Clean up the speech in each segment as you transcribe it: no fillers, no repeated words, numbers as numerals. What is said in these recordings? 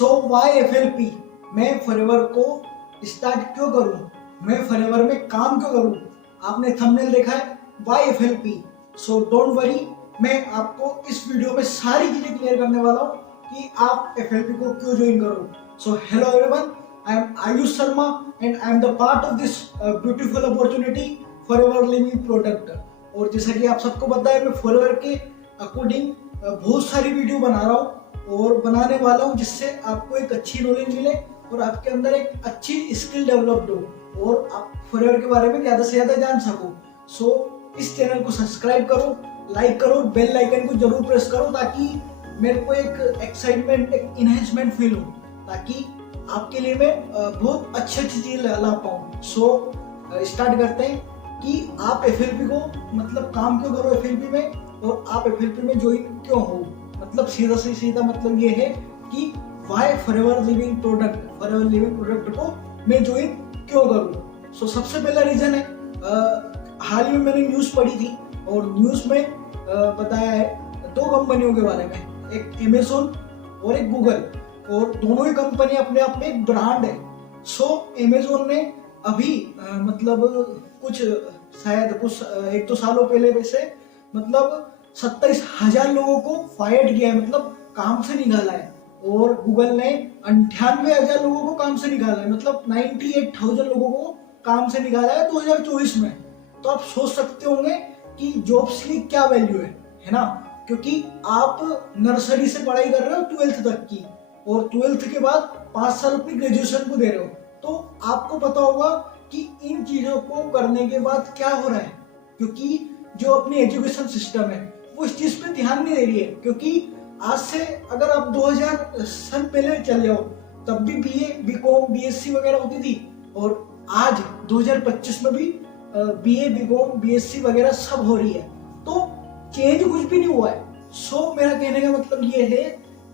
सो Y FLP, मैं forever को start क्यों करूं, मैं फॉरएवर में काम क्यों करूं। आपने थंबनेल देखा है why FLP। So don't worry, मैं आपको इस वीडियो में सारी चीजें क्लियर करने वाला हूं कि आप FLP को क्यों ज्वाइन करो। So hello everyone, I am Ayush Sharma and I am the part of this beautiful opportunity forever living product. और जैसा कि आप सबको पता है, मैं फॉरएवर के अकॉर्डिंग बहुत सारी वीडियो बना रहा हूँ और बनाने वाला हूँ, जिससे आपको एक अच्छी नॉलेज मिले और आपके अंदर एक अच्छी स्किल डेवलप्ड हो और आप फॉरएवर के बारे में ज़्यादा से ज़्यादा जान सको। सो इस चैनल को सब्सक्राइब करो, लाइक करो, बेल आइकन को जरूर प्रेस करो, ताकि मेरे को एक एक्साइटमेंट, एक इन्हेंसमेंट फील हो, ताकि आपके लिए मैं बहुत अच्छी चीज़ ला पाऊँ। सो स्टार्ट करते हैं कि आप FLP को मतलब काम क्यों करो FLP में, और आप FLP में ज्वाइन क्यों हो। मतलब सीधा से सीधा मतलब ये है कि वाई फॉरएवर लिविंग प्रोडक्ट को मैं ज्वाइन क्यों करूँ। सो सबसे पहला रीजन है, हाल ही में मैंने न्यूज़ पढ़ी थी और न्यूज़ में बताया है दो कंपनियों के बारे में, एक अमेज़न और एक गूगल, और दोनों ही कंपनी अपने आप में एक ब्रांड है। सो अमेज़न ने अभी मतलब कुछ शायद कुछ एक दो सालों पहले वैसे मतलब 27,000 लोगों को फायर किया है, मतलब काम से निकाला है। और गूगल ने 98,000 लोगों को काम से निकाला है, मतलब 98,000 लोगों को काम से निकाला है 2024 में। तो आप सोच सकते होंगे कि जॉब्स की क्या वैल्यू है ना, क्योंकि आप नर्सरी से पढ़ाई कर रहे हो 12th तक की, और 12th के बाद 5 साल अपनी ग्रेजुएशन को दे रहे हो। तो आपको पता होगा कि इन चीजों को करने के बाद क्या हो रहा है, क्योंकि जो अपनी एजुकेशन सिस्टम है वो इस चीज पे ध्यान नहीं दे रही है। क्योंकि आज से अगर आप 2000 सन पहले चले जाओ, तब भी BA, BCom, BSc वगैरह होती थी, और आज 2025 में भी BA, BCom, BSc वगैरह सब हो रही है। तो चेंज कुछ भी नहीं हुआ है। सो मेरा कहने का मतलब ये है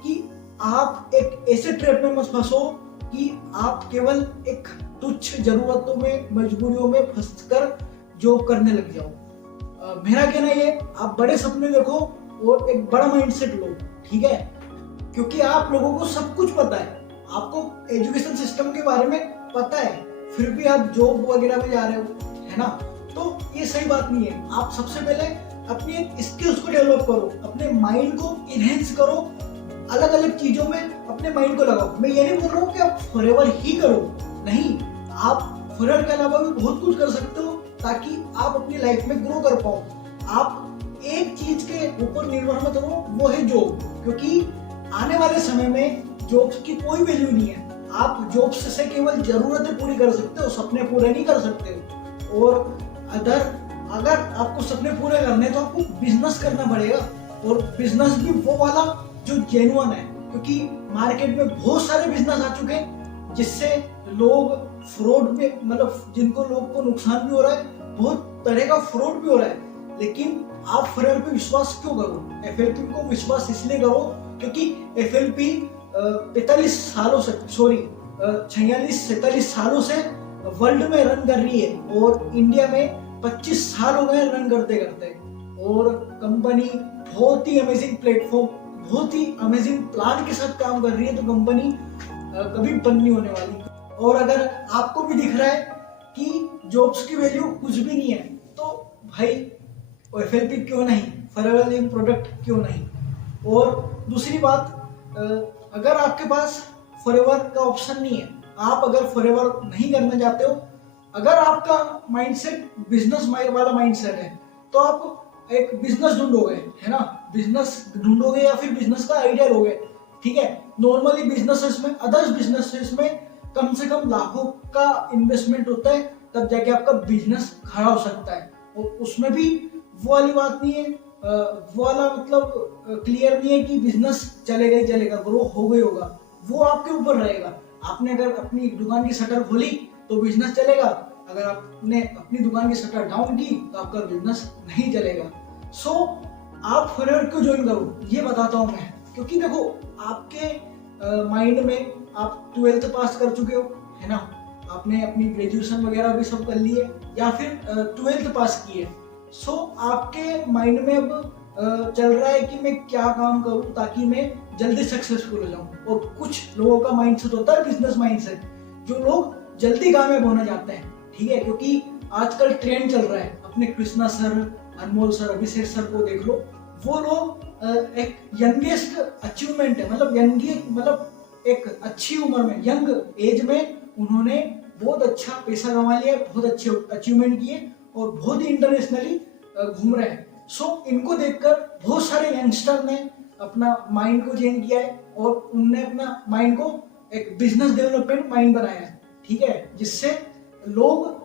कि आप एक ऐसे ट्रैप में मत फंसो कि आप केवल एक तुच्छ जरूरतों में, मजबूरियों में फंसकर जॉब करने लग जाओ। मेरा कहना ये, आप बड़े सपने देखो और एक बड़ा माइंडसेट लो, ठीक है। क्योंकि आप लोगों को सब कुछ पता है, आपको एजुकेशन सिस्टम के बारे में पता है, फिर भी आप जॉब वगैरह में जा रहे हो, है ना। तो ये सही बात नहीं है। आप सबसे पहले अपनी स्किल्स को डेवलप करो, अपने माइंड को इनहेंस करो, अलग अलग चीजों में अपने माइंड को लगाओ। मैं ये नहीं बोल रहा हूँ कि आप फॉरएवर ही करो, नहीं, आप फॉरएवर के अलावा भी बहुत कुछ कर सकते हो, ताकि आप अपनी लाइफ में ग्रो कर पाओ। आप एक चीज के ऊपर निर्भर मत हो, वो है जॉब, क्योंकि आने वाले समय में जॉब्स की कोई वैल्यू नहीं है। आप जॉब्स से केवल जरूरतें पूरी कर सकते हो, सपने पूरे नहीं कर सकते हो। और अगर आपको सपने पूरे करने तो आपको बिजनेस करना पड़ेगा, और बिजनेस भी वो वाला जो जेन्युइन है, क्योंकि मार्केट में बहुत सारे बिजनेस आ चुके हैं जिससे लोग फ्रॉड में, मतलब जिनको लोग को नुकसान भी हो रहा है, बहुत तरह का फ्रॉड भी हो रहा है। लेकिन आप फॉरएवर पे विश्वास क्यों करो, FLP को विश्वास इसलिए करो क्योंकि FLP 45 सालों से, सॉरी 46-47 सालों से वर्ल्ड में रन कर रही है, और इंडिया में 25 साल हो गए रन करते करते। और कंपनी बहुत ही अमेजिंग प्लेटफॉर्म, बहुत ही अमेजिंग प्लान के साथ काम कर रही है, तो कंपनी कभी बंद नहीं होने वाली। और अगर आपको भी दिख रहा है कि जॉब्स की वैल्यू कुछ भी नहीं है, तो भाई FLP क्यों नहीं, फॉरएवर लिविंग प्रोडक्ट क्यों नहीं। और दूसरी बात, अगर आपके पास फॉरएवर का ऑप्शन नहीं है, आप अगर फॉरएवर नहीं करना चाहते हो, अगर आपका माइंडसेट बिजनेस वाला माइंडसेट है, तो आप एक बिजनेस ढूंढोगे, है ना, बिजनेस ढूंढोगे या फिर बिजनेस का आइडिया लोगे, ठीक है। नॉर्मली बिजनेसेस में, अदर्स बिजनेसेस में कम से कम लाखों का इन्वेस्टमेंट होता है, तब जाके आपका बिजनेस खड़ा हो सकता है। और उसमें भी वो वाली बात नहीं है, वो वाला मतलब क्लियर नहीं है कि बिजनेस चलेगा ही चलेगा, ग्रो हो गई होगा, वो आपके ऊपर रहेगा। आपने अगर अपनी दुकान की शटर खोली तो बिजनेस चलेगा, अगर आपने अपनी दुकान की शटर डाउन की तो आपका बिजनेस नहीं चलेगा। सो आप फॉरएवर क्यों ज्वाइन करो, ये बताता हूँ मैं। क्योंकि देखो, आपके माइंड में आप 12th पास कर चुके हो, है ना, आपने अपनी ग्रेजुएशन वगैरह भी सब कर ली है, या फिर 12th पास की है। सो आपके माइंड में अब चल रहा है कि मैं क्या काम करूं ताकि मैं जल्दी सक्सेसफुल हो जाऊं। और कुछ लोगों का माइंडसेट होता है बिजनेस माइंडसेट, जो लोग जल्दी कामयाब होना चाहते हैं, ठीक है, क्योंकि आजकल ट्रेंड चल रहा है। अपने कृष्णा सर, अनमोल सर, अभिषेक सर को देख लो, वो लोग एक यंगेस्ट अचीवमेंट है, मतलब एक अच्छी उम्र में, यंग एज में उन्होंने बहुत अच्छा पैसा कमा लिया, बहुत अच्छे अचीवमेंट किए और बहुत ही इंटरनेशनली घूम रहे हैं। सो इनको देखकर बहुत सारे यंगस्टर ने अपना माइंड को चेंज किया है और उनने अपना माइंड को एक बिजनेस डेवलपमेंट माइंड बनाया है, ठीक है, जिससे लोग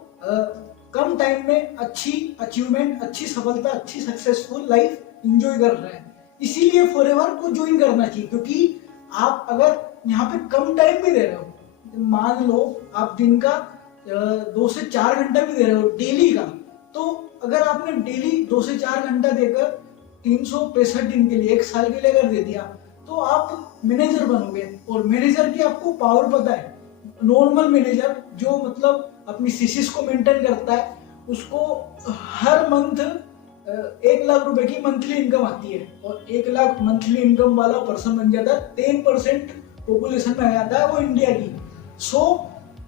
कम टाइम में अच्छी अचीवमेंट, अच्छी सफलता, अच्छी सक्सेसफुल लाइफ एंजॉय कर रहे हैं। इसीलिए फॉरएवर को ज्वाइन करना चाहिए, क्योंकि आप अगर यहाँ पे कम टाइम भी दे रहे हो, मान लो आप दिन का 2 से 4 घंटा भी दे रहे हो डेली का, तो अगर आपने डेली 2 से 4 घंटा देकर 365 दिन के लिए, 1 साल के लिए अगर दे दिया, तो आप मैनेजर बनोगे। और मैनेजर की आपको पावर पता है, नॉर्मल मैनेजर जो मतलब अपनी सीसीस को मेंटेन करता है, उसको हर मंथ 1 लाख रुपए की मंथली इनकम आती है, और 1 लाख मंथली इनकम वाला पर्सन बन जाता है 10% पॉपुलेशन में आ जाता है वो इंडिया की। सो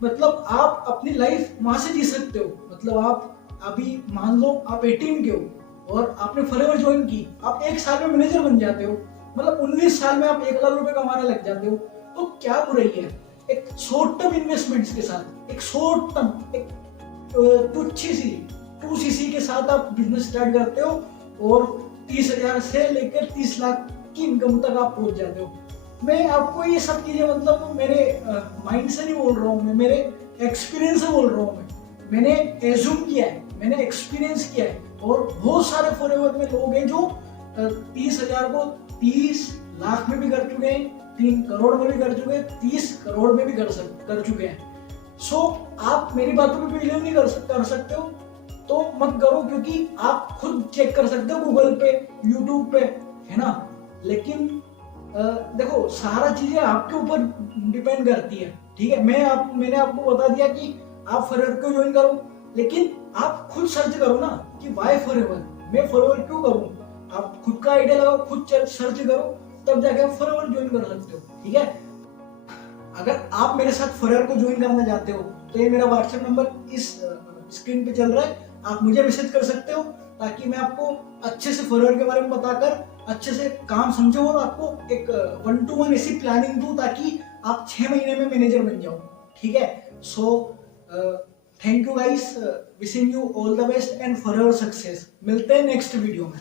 मतलब आप अपनी लाइफ वहां से जी सकते हो। मतलब आप अभी मान लो आप 18 के हो और आपने फॉरएवर ज्वाइन की, आप 1 साल में मैनेजर बन जाते हो, मतलब 19 साल में आप 1 लाख रुपए कमाने लग जाते हो। तो क्या बुराई है एक शॉर्ट टर्म इन्वेस्टमेंट्स के साथ, एक शॉर्ट टर्म, एक तुच्छी सी 2cc के साथ आप बिजनेस स्टार्ट करते हो और 30,000 से लेकर 30 लाख की इनकम तक आप पहुंच जाते हो। मैं आपको ये सब चीजें मतलब मेरे माइंड से नहीं बोल रहा हूँ, मैं मेरे एक्सपीरियंस से बोल रहा हूँ। मैंने एज्यूम किया है, मैंने एक्सपीरियंस किया है, और बहुत सारे फॉरएवर में लोग हैं जो 30,000 को 30 लाख में भी कर चुके हैं, 3 करोड़ में भी कर चुके हैं, 30 करोड़ में भी कर चुके हैं। सो आप मेरी बातों पे बिलीव नहीं कर सकते हो तो मत करो, क्योंकि आप खुद चेक कर सकते हो गूगल पे, यूट्यूब पे, है ना। लेकिन देखो सारा चीजें आपके ऊपर डिपेंड करती है, ठीक है। मैंने आपको बता दिया कि आप फॉरएवर क्यों ज्वाइन करो, लेकिन आप खुद सर्च करो ना कि वाई फॉरएवर, मैं फॉरएवर क्यों करूं। आप खुद का आइडिया लगाओ, खुद सर्च करो, तब जाके आप फॉरएवर ज्वाइन कर सकते हो, ठीक है। अगर आप मेरे साथ फॉरएवर को ज्वाइन करना चाहते हो तो ये मेरा व्हाट्सएप नंबर इस स्क्रीन पे चल रहा है, आप मुझे मैसेज कर सकते हो, ताकि मैं आपको अच्छे से फॉरएवर के बारे में बताकर अच्छे से काम समझो और आपको एक 1-to-1 ऐसी प्लानिंग दूं ताकि आप 6 महीने में मैनेजर बन जाओ, ठीक है। So thank you guys, wishing you all the best and forever success. मिलते हैं नेक्स्ट वीडियो में।